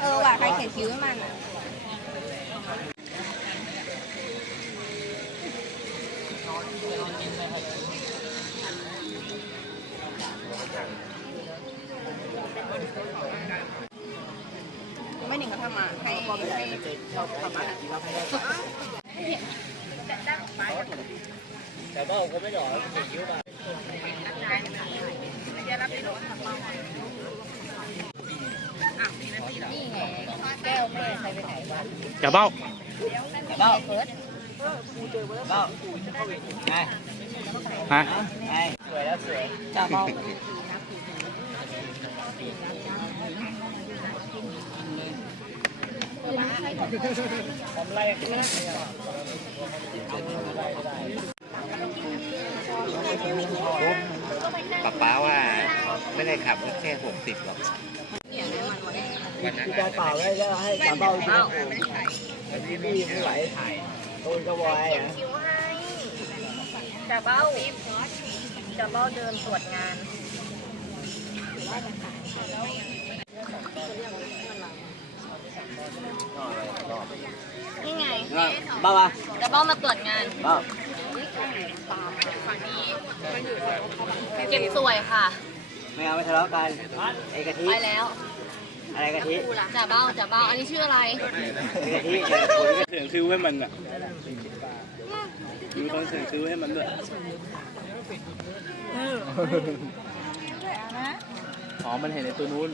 เออว่ะใครเขียนคิ้วให้มันอะไม่หนึ่งเขาทำมาให้ให้แต่ว่าผมไม่หล่อเขียนคิ้วมา นี่ไงแก้วแม่ใครไปไหนวะจะเบ้าเบ้าเฟิร์สเบ้าไงฮะไงสวยแล้วสวยจ่าเบาผมไล่ขึ้นนะป๊าป๊าว่าไม่ได้ขับแค่หกสิบหรอก วันนั้นพี่การเปล่าได้แล้วให้จ่าเบ้าที่นี่พี่ไม่ไหวถ่ายโดนกระวายอะคิ้วให้จ่าเบ้าจ่าเบ้าเดินตรวจงานนี่ไงเบ้าอะจ่าเบ้ามาตรวจงานเบ้าเก็บสวยค่ะ ไม่เอาไม่ทะเลาะกันไอ้กะทิไปแล้ว อะไรกะทิจ่าเบ้าจ่าเบ้าอันนี้ชื่ออะไรไอ้กะทิไอ้คนเสียงคิ้วให้มันอะมีคนเสียงคิ้วให้มันด้วยอ๋อมันเห็นในตัวนู้น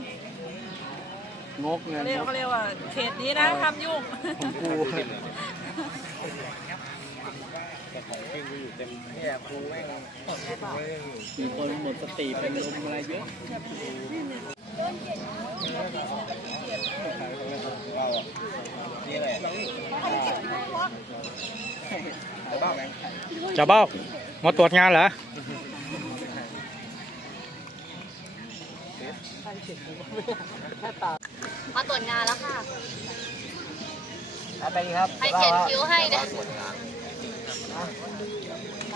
งกเงินเรียกงกเขาเรียกว่าเขตนี้นะทำยุ่งของกูแต่ของเองกูอยู่เต็มเนี่ยครูแม่งมีคนหมดสติเป็นลมอะไรเยอะ นี่แหละ จะเบ้ามาตรวจงานเหรอมาตรวจงานแล้วค่ะไปดีครับใครเขียนคิ้วให้เนี่ย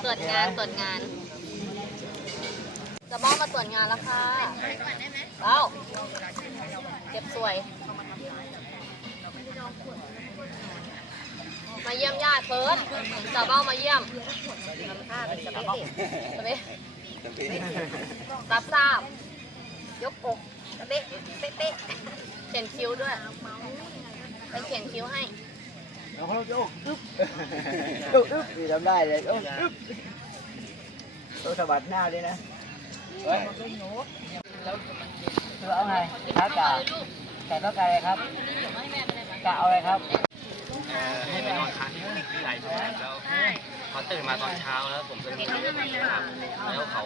ตรวจงานตรวจงาน จะบ้ามาตรวจงานแล้วค่ะเอ้าเก็บสวย มาเยี่ยมญาติเฟิร์สจะเบ้ามาเยี่ยมจะไม่ติดจะไม่รับทราบ ยกอกเป๊ะเป๊ะเป๊ะเขียนคิ้วด้วยไปเขียนคิ้วให้เอาเขายกอึ๊บอึ๊บอึ๊บนี่ทำได้เลยโอ้อึ๊บต้องสะบัดหน้าด้วยนะเฮ้ยแล้วเอาไงท้ากาแต่ต้องการอะไรครับกะเอาอะไรครับ ให้ไปนอนค้างที่ที่หลายชั่วโมงแล้วเขาตื่นมาตอนเช้าแล้วผมเป็นแล้วเขา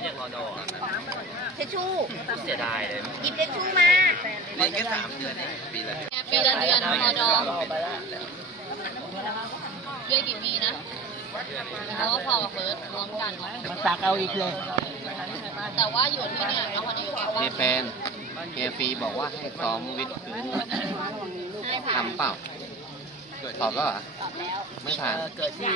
เรียกรอดอเทชชู่เสียดายเลยหยิบเทชชู่มาเรียนแค่สามเดือนเองปีละปีละเดือนพอดอไปแล้วเรียกกี่ปีนะแล้วก็พอกับเฟิร์สรวมกันมันตักเอาอีกเลย แต่ว่าอยู่ที่เนี่ยนครนายกอะเจแปนเกฟรีบอกว่าให้ซ้อมวิดพื้นให้ผ่านทำเปล่า ตอบแล้วเหรอไม่ผ่านเกิดที่